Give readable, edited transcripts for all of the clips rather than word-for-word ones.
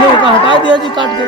लोगों का हटा दिया जी काट के।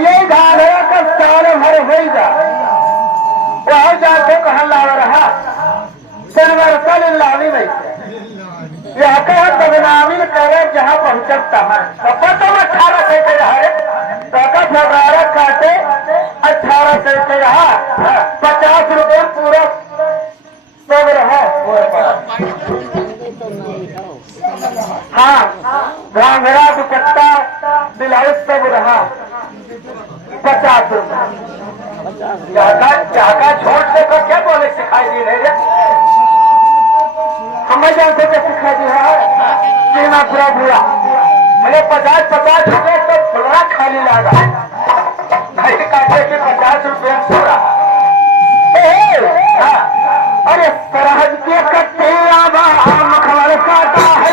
ये धारा का साल भर होगा वह जाके कहा ला रहा सरवर लावी वैसे यह कहा बदनामी करे जहाँ पहुंचता है तो 18 से रहा तो फगारा काटे 18 से रहा 50 रुपये पूरा सब रहा। हाँ घाघरा दुपट्टा ब्लाउज सब रहा 50 रुपये। जाका छोड़ दे तो क्या बोले सिखाई दी रहे हमें जानते के सिखाई दी है सीमा पूरा बुरा मुझे 50 रुपये तो थोड़ा खाली लगा भाई काटे के 50 रुपये थोड़ा। अरे सरहद के कट्टे आवा मखमल काटा है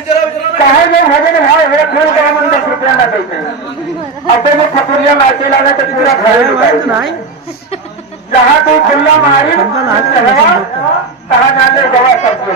काय जो भजन भाव हे खेळ का म्हणून 10 रुपयांना द्यायचे आपण मग फकुरिया नाचेला नाही तर पुरा खायला नाही जहा तू खुल्ला मारी तहा नाले गवा करतो